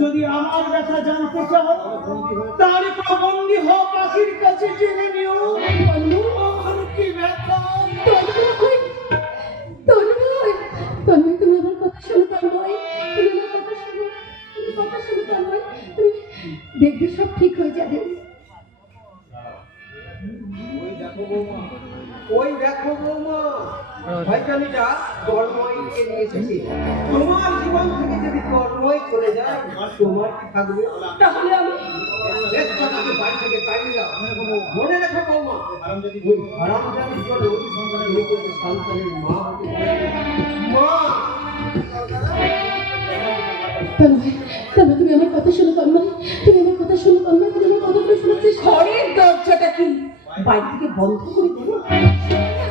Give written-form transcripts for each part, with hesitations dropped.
যদি আমার ব্যথা জানতে চাও তাহলে প্রবন্ধী হও পাখির কাছে জেনে নিও আমার কি ব্যথা। তন্ময় তুমি আমার কথা শোনো তন্ময়, তুমি আমার কথা শোনো, তুমি কথা শোনো তন্ময়, তুমি দেখবে সব ঠিক হয়ে যাবে। ওই দেখো বৌমা ভাইজানিটা কর্মইকে নিয়ে এসেছি। তোমার জীবন থেকে যদি কর্মই চলে যায় তোমার কি থাকবে? তাহলে আমি বেশটাকে বাড়ি থেকে তাড়িয়ে দাও। মনে রেখো বৌমা, ওই হারামজাদির জন্য তুমি কিন্তু সন্তানের মা হতে পারবে। মা তুমি আমার কথা শোনো তন্ময়, তুমি আমার কথা শোনো তন্ময়, তুমি আমার কথাগুলো শুনেছিস? ঘরের দরজাটা কি বাইরে থেকে বন্ধ করে দেবো?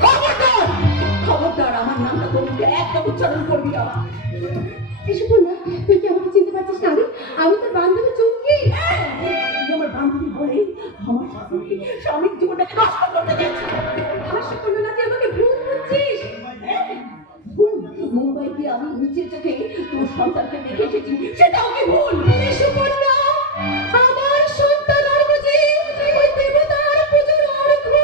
খবরদার খবরদার আমার নামটা তোকে একদম উচ্চারণ করবি না। এসব না, তুই কি আমাকে চিনতে পারছিস না? আমি তোর বান্ধবী চুমকি। আমার বান্ধবী বলে আমার স্বামীর জীবনটাকে নষ্ট করতে যাচ্ছিস। হাস্য করলো না, তুই আমাকে ভুল বুঝছিস। মুম্বাই গিয়ে আমি নিচের চোখে তোর সন্তানকে দেখে এসেছি, সেটাও কি ভুল? সুকন্যা আমার সন্তান আর বুঝি ওই দেবতার পুজোর অর্ঘ্য।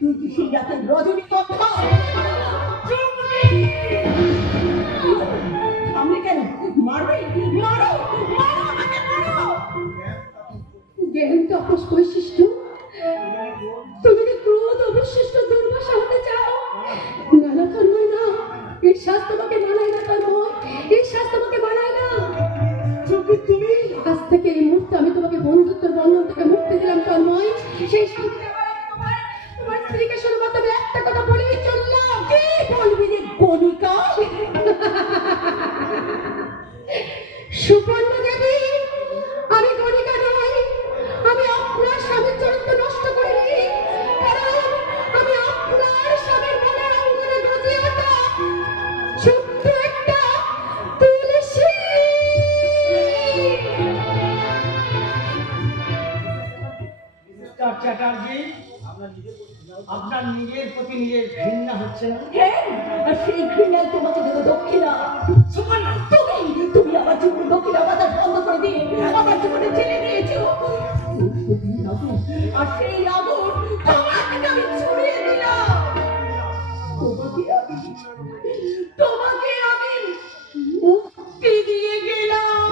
তুই কি সেই রাতের রজনীগন্ধা? সামনে কেন মারবে? মারো মারো আমাকে মারো। জ্ঞান তপস বৈশিষ্ট্য, তুমি কি ক্রোধ অবশিষ্ট দুর্বাসা হতে চাও? না না তন্ময় না, এই শ্বাস তোমাকে মানায় না তন্ময়, এই শ্বাস তোমাকে মানায় না। তুমি আজ থেকে এই মুহূর্তে আমি তোমাকে বন্ধুত্বের বন্ধন থেকে মুক্তি দিলাম তন্ময়। সেই সঙ্গে তোমার স্ত্রীকে শুধুমাত্র একটা কথা বলেই চললাম। কি বলবি রে গণিকা? সুপর্ণ দেবী, আমি গণিকা নই, আমি আপনার স্বামীর চরিত্র নষ্ট করিনি, কারণ আমি আপনার স্বামীর মনের অঙ্গনে গজিয়ে ওঠা ছোট্ট একটা তুলসী। চ্যাটার্জি, আপনার নিজের প্রতি নিজের ঘৃণা হচ্ছে না? আর সেই ঘৃণায় তোমাকে দেবো দক্ষিণা। তুমি আমার জীবনে দক্ষিণা বাতাস বন্ধ করে দিয়ে আমার জীবনে ছেড়ে দিয়েছো। আর সেই আগুন তোমাকে আমি ছুড়িয়ে দিলাম। তোমাকে আমি মুক্তি দিয়ে গেলাম।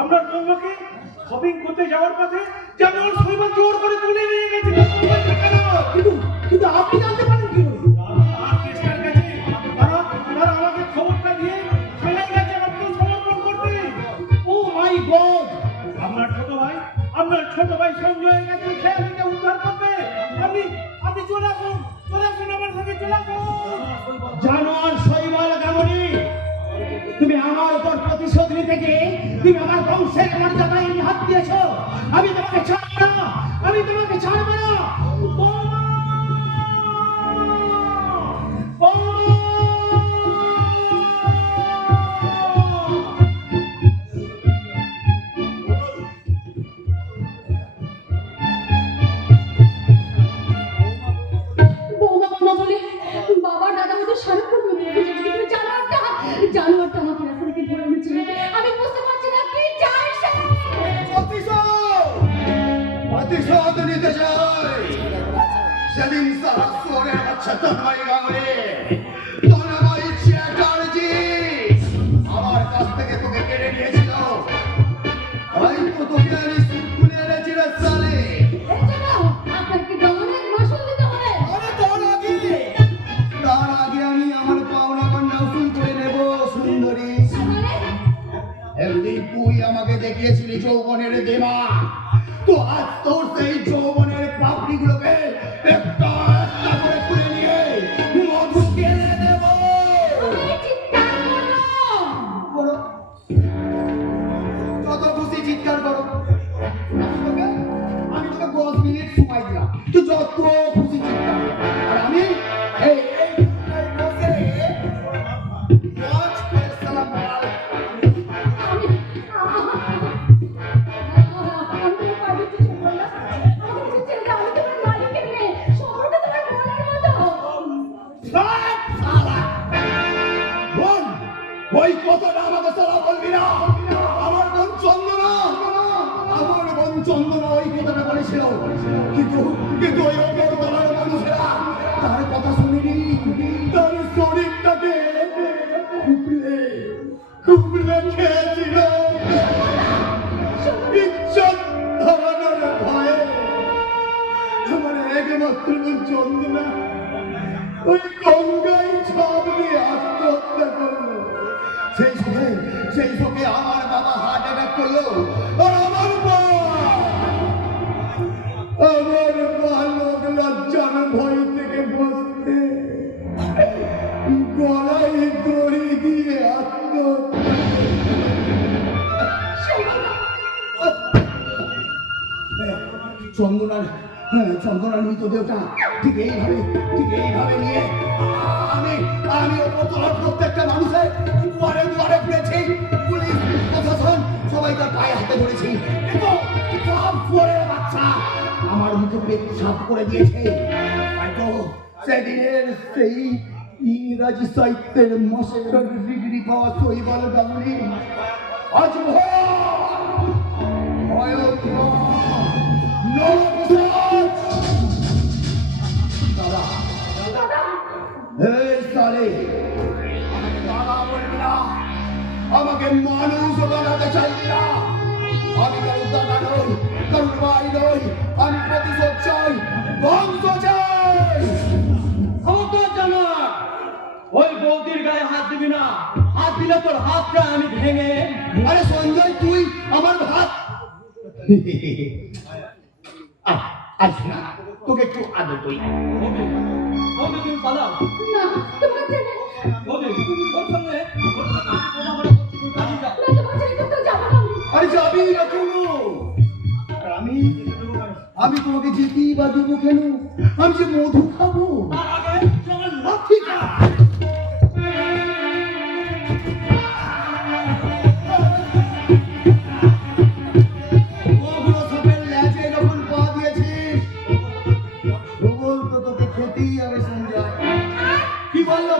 আপনার বন্ধুকে শপিং করতে যাওয়ার পথে যেমন ওর শৈবাল জোর করে তুলে নিয়ে গেছে। কিন্তু আপনি জানতে পারেন কি করে? তারা আমাকে খবরটা দিয়ে চলে গেছে আত্মসমর্পণ করতে। ও মাই গড! আপনার ছোট ভাই সঞ্জয় গেছে খেয়ালিকে উদ্ধার করতে। আপনি চলে আসুন আমার সঙ্গে চলে আসুন। জানোয়ার শৈবাল গামনি, তুমি আমার উপর প্রতিশোধ নিতে গিয়ে তুমি আমার বংশের মর্যাদায় হাত দিয়েছ। আমি তোমাকে ছাড়বো না, আমি তোমাকে ছাড়বো না। বাবা দাদা আমাদের সারাক্ষণ জানোয়ারটা আমাকে রাস্তা থেকে ধরে এনেছিল। আমি বুঝতে পারছি না কি চাই সে। প্রতিশোধ নিতে চাই সেদিন সারাসুরের বাচ্চা তন্ময় গাঙ্গুলি, তন্ময় চ্যাটার্জি আমার কাছ থেকে তোকে কেড়ে নিয়েছিল। হয়তো তোকে আমি স্কুলে এনেছি রে সালে। আপনাকে অনেক মাসুল দিতে হবে। আরে তোর আগে আমাকে দেখিয়েছিলি যৌবনের দেমা, তো আজ তোর সেই যৌবনের পাপড়িগুলোকে একটা একটা করে খুলে নিয়ে মধু কেনে দেব। তুমি চিৎকার করো। করো, যত খুশি চিৎকার করো। আমি তোকে 10 মিনিট সময় দিলাম, তুই যত খুশি চিৎকার কর। আর আমি এই বসে নাচ করে সালাম মার। আমি পারবো কিছু বললা। আমি ছেড়ে দাও, আমি তোমার মালিকের মেয়ে। সম্পর্কে তোমার বলার মতো। সাত শালা। বোন, ওই কথাটা আমাকে সালা বলবি না। আমার বোন চন্দনা, আমার বোন চন্দনা ওই কথাটা বলেছিল, কিন্তু ওই অগরতলার মানুষেরা তার কথা শুনিনি। তার শরীরটাকে কুবলে খেয়েছিল ইজ্জত হারানোর ভয়ে। আমার একমাত্র বোন চন্দনা ওই গঙ্গায় ঝাঁপ দিয়ে আত্মহত্যা করলো। সেই শোকে আমার বাবা হার্ট অ্যাটাক করলো। আর আমার মা লোক লজ্জার ভয় থেকে বসতে গলায় দড়ি দিয়ে আত্মহত্যা। চন্দনার মৃতদেহটা ঠিক এইভাবে নিয়ে আমি উপরতলার প্রত্যেকটা মানুষের দুয়ারে দুয়ারে ঘুরেছি। পুলিশ প্রশাসন সবাই তার পায়ে হাতে ধরেছি, কিন্তু সব শুয়োরের বাচ্চা আমার মুখে পেচ্ছাপ করে দিয়েছে। হয়তো সেদিনের সেই ইংরাজি সাহিত্যের মাস্টার ডিগ্রি পাওয়া শৈবাল গাঙ্গুলি আজ আমাকে মানুষ বানাতে চাইবি না। আমি কারোর দাদা নই, কারোর ভাই নই। আমি প্রতিশোধ চাই, বংশ চাই। খবরদার জানা, ওই বৌদির গায়ে হাত দিবি না। হাত দিলে তোর হাতটা আমি ভেঙে। আরে সঞ্জয়, তুই আমার ভাত। আজ না তোকে একটু আদর করি। বৌদি তুমি পালাও। না, তোমার ছেলে। বৌদি ওর সঙ্গে না, তোমার ছেলে কোথাও যাবো না। আরে যাবি না কেন? আর আমি তোমাকে যেতেই বা দেবো কেন? আমি যে মধু খাবো। তার আগে তোমার ঠিক আছে। কি বললো?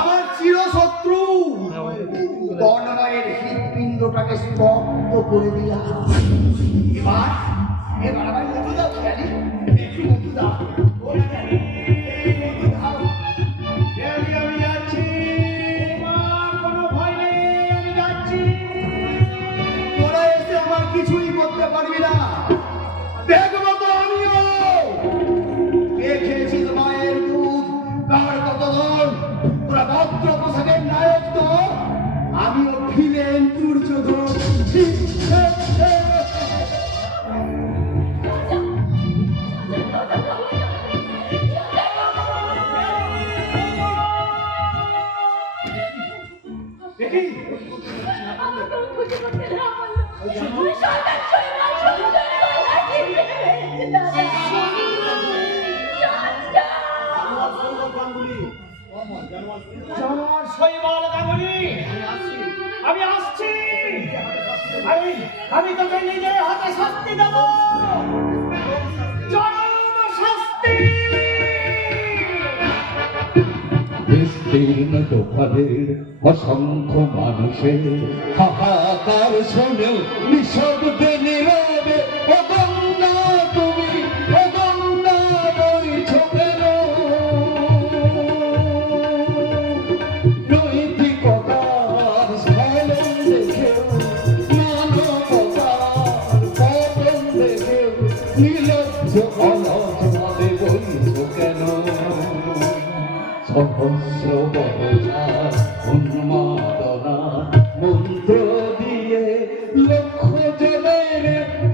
আমার চিরশত্রু তন্ময়ের হৃৎপিণ্ডটাকে স্তব্ধ করে দিলাম। এবার আমার মধু দাও, খেয়ালি একটু মধু দাও। আমি যাচ্ছি, মা, কোনো ভয় নেই, আমি যাচ্ছি। তোরা এসে আমার কিছুই করতে পারবি না। দেখবো তো আমিও কে খেয়েছিস মায়ের দুধ, কার কত ধন। তোরা ভদ্র পোশাকের নায়ক তো, আমিও ভিলেন দুর্যোধন। দেখি আমার কোনো খুশি করতে না পারলো। আমি সরকার শৈবাল সঞ্জয় বালাজি পেয়েছি, দাদা। আমার শৈবাল গাঙ্গুলি, আমি আসছি। আমি তোকে নিজের হাতে শাস্তি দেব, চরম শাস্তি। বিস্তীর্ণ দোকানের অসংখ্য মানুষের হাহাকার শোনেও নিঃশব্দে নীরবে ও গঙ্গা তুমি, ও গঙ্গা বইছো কেন? নৈতিকতা অলসভাবে বইছ কেন? সহস্র বহরা উন্মাদনা মন্ত্র দিয়ে লক্ষ জনের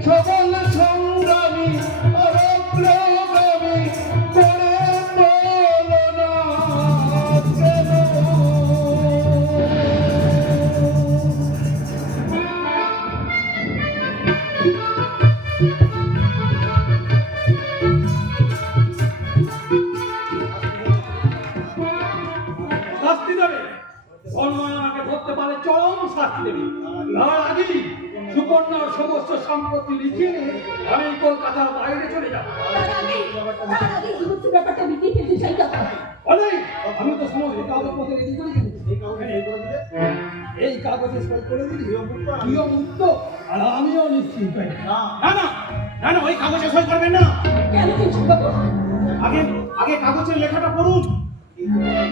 সবল সংগ্রামী অগ্রগামী করে তোলনা কেন? শাস্তি দেবে। তন্ময় আমাকে ধরতে পারে, চরম শাস্তি দেবে। তার আগেই সুকন্যার সমস্ত সম্পত্তি লিখিয়ে নিয়ে আমি কলকাতার বাইরে চলে যাব। তার আগে সমস্ত ব্যাপারটা মিটিয়ে ফেলতে চাই দাদা। অনেক আমি তো সমস্ত কাগজপত্র রেডি করে দিয়েছি। এই কাগজে সই করে দিলি তুইও মুক্ত আর আমিও নিশ্চিন্ত। না না না না, ওই কাগজে সই করবেন না। কেন কিছু বাবু? আগে আগে কাগজের লেখাটা পড়ুন।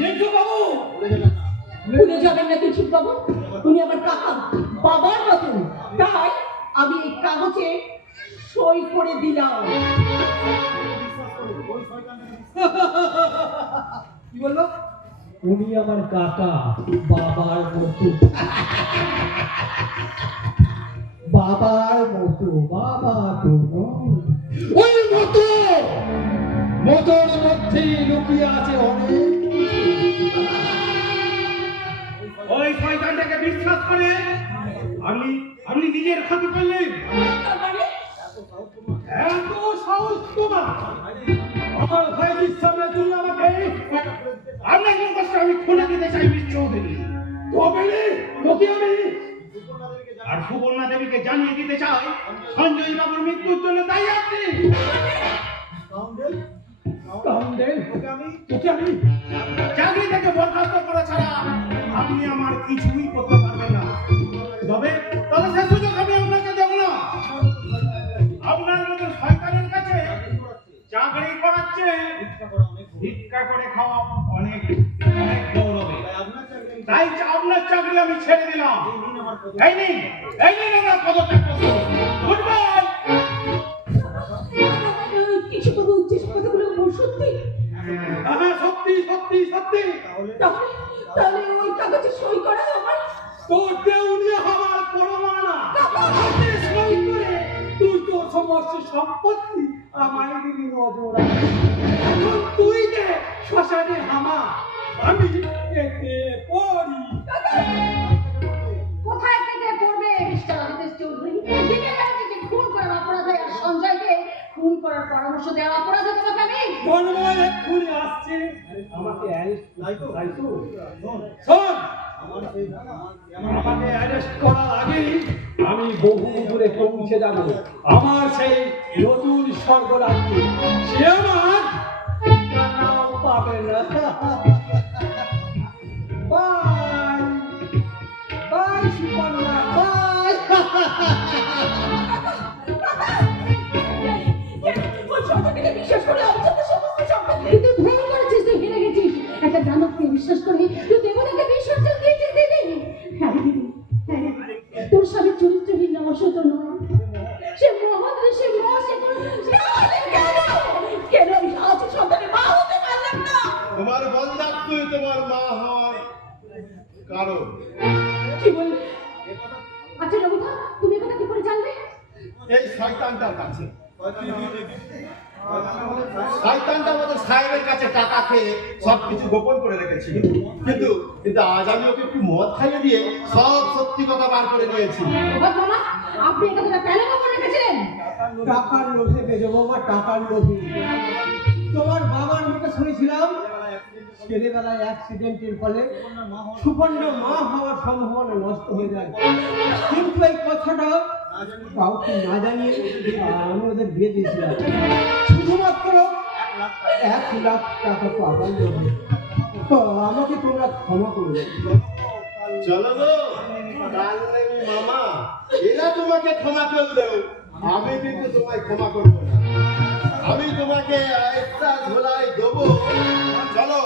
দেখো বাবু, ভুলে যাবেন না কিছু বাবু, উনি আমার কাকা, বাবার মতন। তাই আমি এই কাগজে সই করে দিলাম। কি বললো? উনি আমার কাকা, বাবার মতো। বাবার মতো, বাবা তো নয়। ওই মতো মতোর মধ্যেই লুকিয়ে আছে অনেক। ওই শয়তানটাকে বিশ্বাস করে আপনি আপনি নিজের ক্ষতি করলেন। তার মানে এত সাহস তোমার! আমার ভাইয়ের সামনে তুমি আমাকে আপনাকে কষ্ট আমি খুলে দিতে চাই মিস চৌধুরী। তবে তোকে আমি আর সুবর্ণা দেবীকে জানিয়ে দিতে চাই সঞ্জয় বাবুর মৃত্যুর জন্য দায়ী আপনি। তোকে আমি চাকরি থেকে বরখাস্ত করা ছাড়া আপনি আমার কিছুই করতে পারবেন না। তবে তবে সে সুযোগ আমি আপনাকে দেব না। আপনার মতো সরকারের কাছে চাকরি করাচ্ছে ভিক্ষা করে খাওয়া অনেক অনেক গৌরবে। তাই আপনার চাকরি আমি ছেড়ে দিলাম। এই নিন আমার পদত্যাগ পত্র। Good bye. কিছু বাবু যেসব কথাগুলো সত্যি, হ্যাঁ সত্যি সত্যি সত্যি। তাহলে ওই কাগজে সই করা আমার। তোর দেউনি হওয়ার পরমানা হাতে সই করে তুই তোর সমস্ত সম্পত্তি আমায় দিবি নজর। এখন তুই দে শ্মশানে হামা, আমি এতে পড়ি। কোথায় থেকে পড়বে মিস্টার অমিতেশ চৌধুরী? দিকে দিকে খুন করার অপরাধে আর সঞ্জয়কে খুন করার পরামর্শ দেওয়ার অপরাধে তোমাকে আমি তন্ময় এক্ষুনি আসছে আমাকে অ্যারেস্ট শোন, আমাকে অ্যারেস্ট করার আগেই আমি বহু দূরে পৌঁছে যাব আমার সেই নতুন স্বর্গরাজ্যে। সে আমার ঠিকানাও পাবে না। Bye bye Suparna, bye. ওই সত্যকে বিশ্বাস করে আমার সাথে সমস্ত সম্পত্তি তুই ভুল করেছিস, তুই হেরে গেছিস। একটা দানবকে বিশ্বাস করে তুই দেবতাকে বিসর্জন দিয়েছিস দিদি। হ্যাঁ দিদি, হ্যাঁ তোর স্বামীর চরিত্রহীন না অসত নয়, সে মহৎ, সে মহৎ, সে কেন আমি আজ সন্তানের মা হতে পারলাম না? তোমার বন্ধাত্মই তোমার মা হওয়ার কারণ। কি বললি? আচ্ছা রবিতা, তুমি কথা কি করে জানলে? এই শয়তানটার কাছে। শয়তানটা আমাদের সাহেবের কাছে টাকা খেয়ে সবকিছু গোপন করে রেখেছিল, কিন্তু কিন্তু আজ আমি ওকে একটু মদ খাইয়ে দিয়ে সব সত্যি কথা বার করে দিয়েছি। বাবা মামা, আপনি এই কথাটা কেন গোপন রেখেছিলেন? টাকার লোভে বেজে বাবা, টাকার লোভে। তোমার বাবার মুখে শুনেছিলাম ছেলেবেলায় অ্যাক্সিডেন্টের ফলে সুকন্যা মা হওয়ার সম্ভাবনা নষ্ট হয়ে যায়, কিন্তু এই কথাটা কাউকে না জানিয়ে আমি ওদের বিয়ে দিয়েছিলাম শুধুমাত্র 1,00,000 টাকা পাবার লোভে। আমাকে তোমরা ক্ষমা করবে। চলো গো কালনেমি মামা, এরা তোমাকে ক্ষমা করলেও আমি কিন্তু তোমায় ক্ষমা করবো না। আমি তোমাকে একটা ঝোলাই দেবো। চলো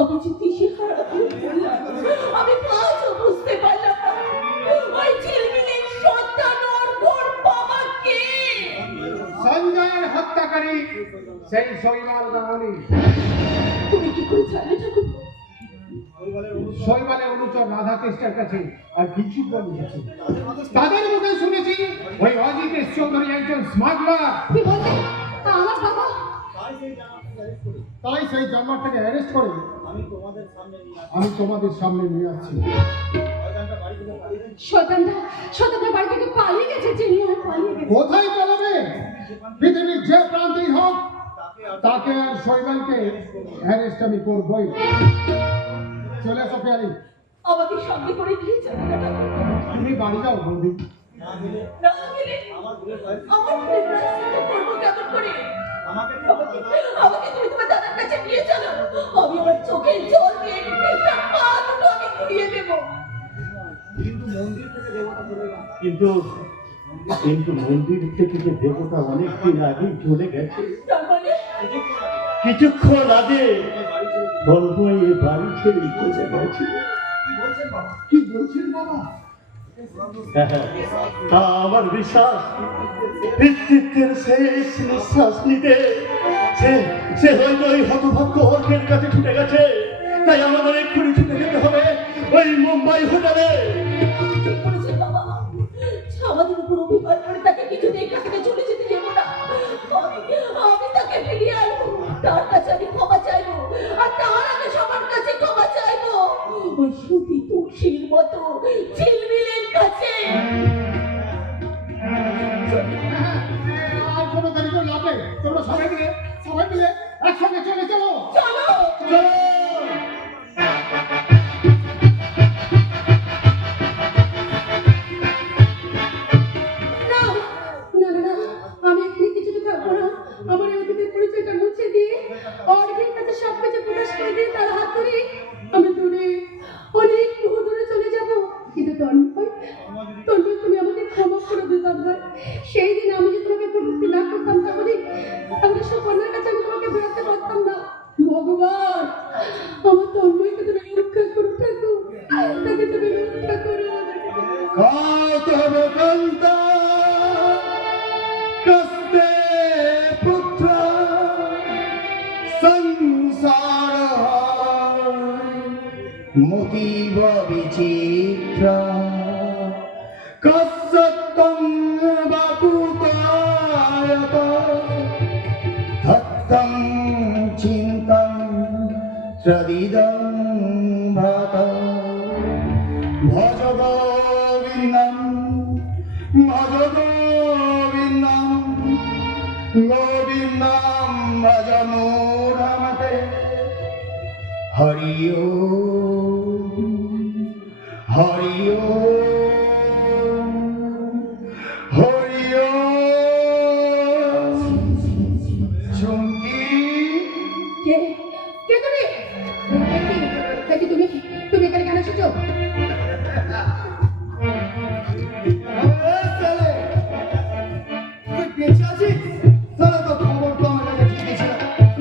আমি যে দিশেহারা হয়ে পড়লাম, আমি আজও বুঝতে পারলাম না ওই ঝিলমিলের সন্তান ওর হত্যাকারী সেই শৈবাল গাঙ্গুলি। তুমি কি করে জানলে ঠাকুর? শৈবালের অনুচর রাধা কৃষ্ণের কাছে আর কিছু বলেছি, তাদের মুখে শুনেছি ওই অজিতেশ চৌধুরী একজন স্মাগলার। কি বললে? আমার বাবা তাই সেই জানোয়ারটাকে অ্যারেস্ট করে আমি তোমাদের সামনে নিয়ে আসছি। শয়তানটা বাড়ি থেকে পালিয়ে গেছে, চিনিয়ে পালিয়ে গেছে। কোথায় পালাবে? পৃথিবীর যে প্রান্তেই হোক তাকে আর শৈবালকে অ্যারেস্ট আমি করবই। চলে এসো পেয়ারি, আমাকে সঙ্গে করে নিয়ে চলে গেল। তুমি বাড়ি যাও বৌদি। না গেলে আমার ভুলের প্রায়শ্চিত্ত করবো কেমন করে? আমাকে তুমি তোমার দাদার কাছে নিয়ে চলো। আমি আমার চোখের জল দিয়ে তার পা দুটো আমি ঘুরিয়ে দেবো। কিন্তু মন্দির থেকে যে দেবতা অনেকদিন আগেই চলে গেছে। তার মানে কিছুক্ষণ আগে বলবই এ বাড়ি ছেড়ে চলে গেছে। কি বলছেন বাবা? আমার বিশ্বাস পিতৃত্বের শেষ নিঃশ্বাস নিতে সে হয়তো ওই হতভাগ্য অর্কের কাছে ছুটে গেছে। তাই আমাদের এক্ষুনি ছুটে যেতে হবে ওই মুম্বাই হোটেলে। ঠিক বলেছেন বাবা। আমাদের উপর অভিমান করে তাকে কিছুতেই এখান থেকে চলে যেতে দেবো না। আমি তাকে ফিরিয়ে আনবো, তার কাছে আমি ক্ষমা চাইবো, আর তার আগে সবার কাছে ক্ষমা চাইবো। ওই সুতি তুলসীর মতো ঝিলমিলের কাছে। আর কোনো দেরি করে লাভ নেই, তোমরা সবাই মিলে একসঙ্গে চলে চলো। চলো আমি এখানে কিছুটা থাকবো না। আমার এই অতীতের পরিচয়টা মুছে দিয়ে অর্ঘের কাছে সব কিছু প্রকাশ করে দিয়ে তার হাত ধরে আমি দূরে অনেক বহু দূরে চলে যাব। কিন্তু তন্ময় তুমি আমাকে ক্ষমা করে দিও তন্ময়। সেই দিন আমি যদি তোমাকে প্রযুক্তি না করতাম তাহলে সুকন্যার কাছে আমি তোমাকে বেরোতে পারতাম না। ভগবান আমার তন্ময়কে তুমি রক্ষা করো ঠাকুর, তাকে তুমি রক্ষা করো। কাতবকান্তা কস্তে পুত্র সংসার মোতিব বিচিত্র কসত্তং বাকুকায়ত ধত্তং চিন্তং ত্রদিদং ভাত ভজ গোবিন্দম ভজ মূঢ়মতে হরি ওম হরি ওম হরি ওম। চুমকি কে তুমি? তুমি এখানে কেন এসেছো? তুই বেঁচে আছিস? তাহলে তো খবর তো আমার কাছে ঠিকই ছিল।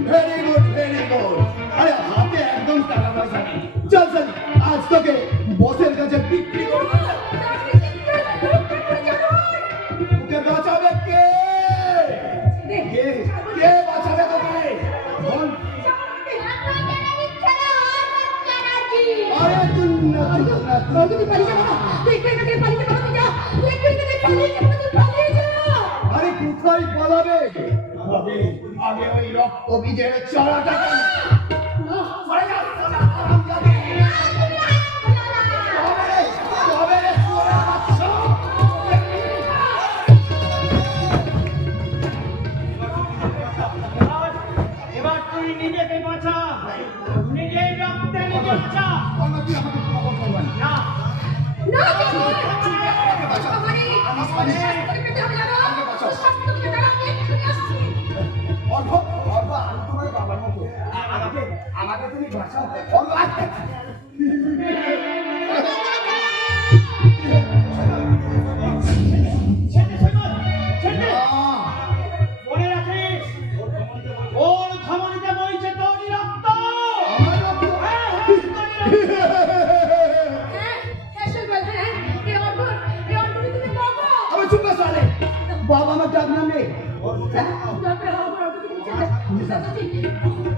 Very good very good. আরে হাতে একদম টাকা পয়সা নেই। চল চল আজ তোকে বসের কাছে বিক্রি করবো। তোকে বাঁচাবে কে? কে বাঁচাবে তোকে? বল। আরে তুই না তুই পালিয়ে যাবো না, তুই এখান থেকে পালিয়ে যাবো না, তুই যা, তুই এখান থেকে পালিয়ে যাবো না, তুই পালিয়ে যা। আরে কোথায় পালাবে? আগে ওই রক্ত বীজের চড়াটাকে এবার তুই নিজেকে বাঁচা, নিজের রক্তে নিজে বাঁচা। না না, আমারই শাস্তি পেতে হবে জানো? শাস্তি পেতে হবে, আমি এক্ষুনি আসছি। আমাকে তুমি বাঁচাও। মনে রাখিস, ওর ধমনীতে বইছে তোরই রক্ত। আমার রক্ত? হ্যাঁ, শৈবাল, হ্যাঁ, এই অর্ঘ্য তুমি পাবো। আমি চুপ করে বাবা আমার ডাক নাম নেই। দরকার হওয়ার অত কিছু চাই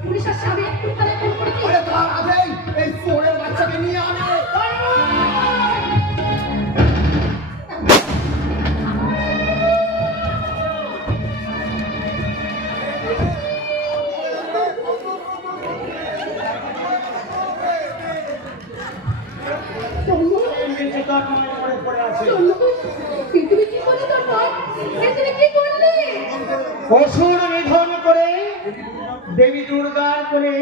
পুলিশের সামনে কোথায় ফোন করেছি আরে তার আগেই এই চোরের বাচ্চাকে নিয়ে আনে। তুমি কি করলে তোর মা তুমি কি করলে অসুর নিধন করে দেবী দুর্গার করে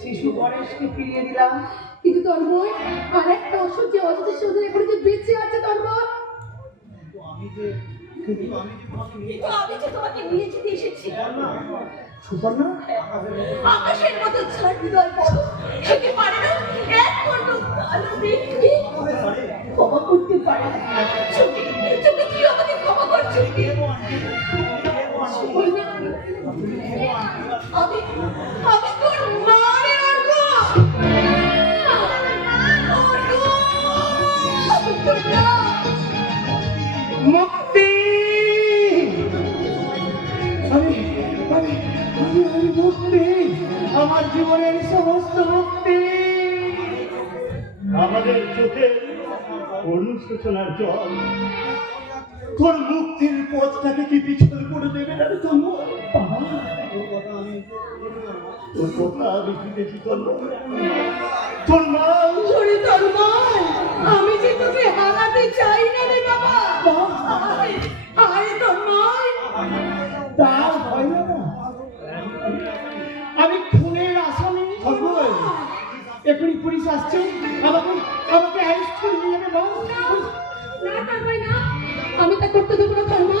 শিশু গণেশকে ফিরিয়ে দিলাম। কিন্তু তোর মা আর একটা ওষুধ যে অযথা শুধু এখন যে বেঁচে আছে তোর মা কিন্তু আমি যে তোমাকে নিয়ে যেতে এসেছি সুপর্ণা, আকাশের মতো ছাড় হৃদয় বড় খেতে পারে না এক খণ্ড কালো দেখতে ক্ষমা করতে পারে না চোখে চোখে কি আমাকে ক্ষমা করছো আমি আমি তোর মায়ের অর্ঘ মুক্তি! আমি আমি আমি আমি মুক্তি, আমার জীবনের সমস্ত মুক্তি। আমাদের চোখে অনুশোচনার জল তোর মুক্তির পথটাকে কি পিছল করে দেবে না রে তোর তোর কথা আমি ফিরেছি তোর মা ওরে তোর মা আমি যে তোকে হারাতে চাই না রে বাবা আরে তোর মা তা হয় না। আমি খুনের আসামি। এখনই পুলিশ আসছে, আমাকে আমাকে অ্যারেস্ট করে নিয়ে যাবে। না তোর ভাই না আমি তা করতে দেবো না তোর মা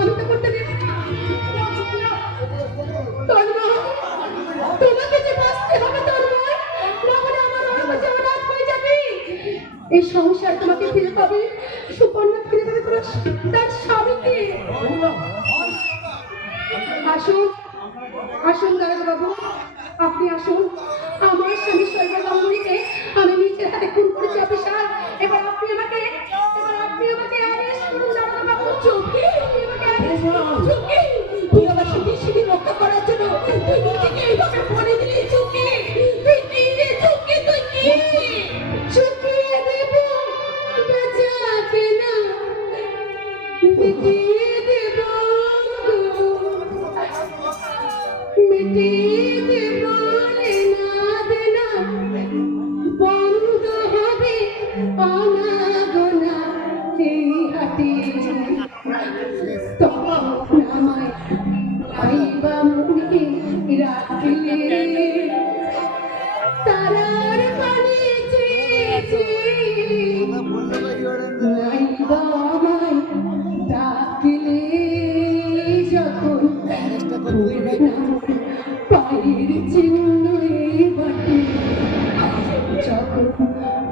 আমি তা করতে দেবো না তোর মা তোমাকে যে বাঁচতে হবে তোর মা না হলে আমার অনেক কাছে অনাথ হয়ে যাবে এই সংসার তোমাকে ফিরে পাবে সুপর্ণা ফিরে পাবে তার স্বামীকে আসুন আসুন দাদা বাবু আপনি আসুন আমার স্বামী শৈবাল গাঙ্গুলিকে আমি নিজের হাতে খুন করেছি অফিসার এবার আপনি আমাকে অ্যারেস্ট করুন দাদা বাবু চোখে আপনি আমাকে অ্যারেস্ট করুন চোখে তুই আমার শিখি রক্ষা করার জন্য তুই নিজেকে এইভাবে বলে দিলি চোখে তুই কি রে চোখে তুই কি চুকিয়ে দেব বেচাকে না মিটিয়ে দেব মিটিয়ে দেব লেনা দেনা বন্ধ হবে অনাগোনা এই হাটে তখন আমায় আইবা মুখে রাখলে তারার পানে চেয়েছে নাইবা আমায় ডাকলে যখন পড়বে না পায়ের চিহ্ন এই বাটে যখন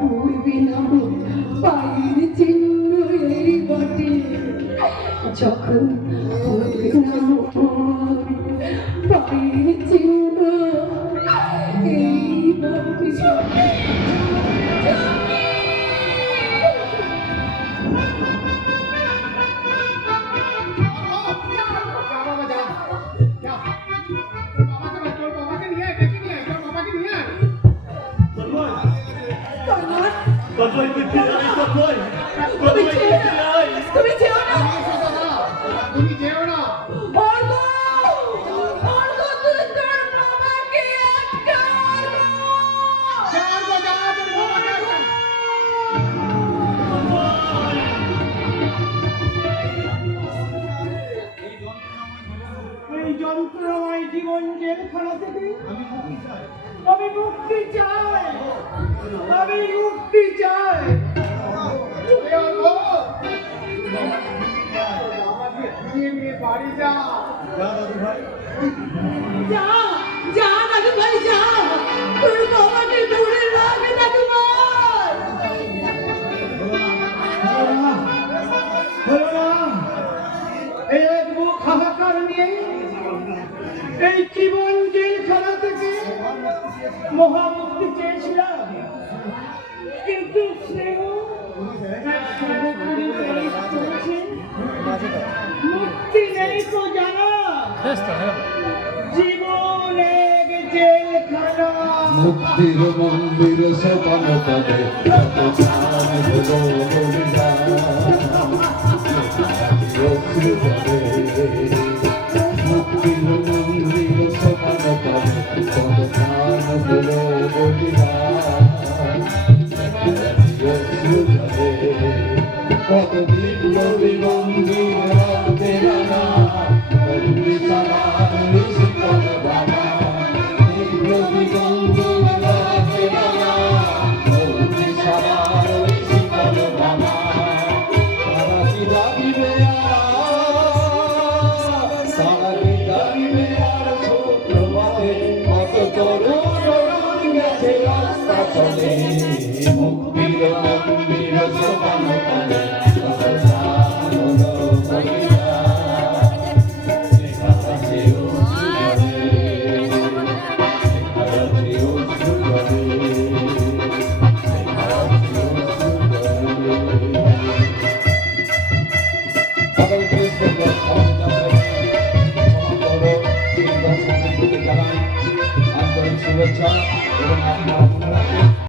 পড়বে না পায়ের চিহ্ন এই বাটে যখন পড়বে না পায়ের চিহ্ন এই বাটে তুমি যেও না তুমি যেও না। অর্ঘ তুই তোর বাবাকে আটকাও যাও গো, যাও, তোর বাবাকে আটকা। এই যন্ত্রণাময় জীবন জেলখানা থেকে আমি মুক্তি চাই, আমি মুক্তি চাই। আমাকে ফিরিয়ে নিয়ে বাড়ি যা। যা যা দাদু ভাই যা তোর বাবাকে দূরে রাখ দাদু ভাই হলো না, এই এক বুক হাহাকার নিয়ে এই জীবন জেলখানা থেকে মহামুক্তি চেয়েছিলাম, কিন্তু সেও এক মুক্তি জীবন এক জেলখানা। মুক্তির মন্দির সোপান পদে কত প্রাণ হলো বলিদান। অশ্রু ঝরে মুক্তির মন্দির সোপান পদে কত প্রাণ হলো বলিদান। অশ্রু ঝরে কত বিপ্লবী বন্ধু রক্তে রাঙা অমৃতার শীতল বাবা। বিপ্লবী বন্ধু রক্তে রাঙা অমৃতার শীতল বাবা। তারা কি দাবিবে তারা কি দাবিবে আর শুক্রবারে কত তরুণ গেছে রাস্তা চলে। মুক্তির মন্দির সোপান তলে কত প্রাণ হলো বলিদান। লেখা আছে অশ্রু ঝরে, লেখা আছে অশ্রু ঝরে, লেখা আছে অশ্রু ঝরে। সকলকে সুন্দর জানাই আন্তরিক শুভেচ্ছা এবং আপনারা মনে রাখবেন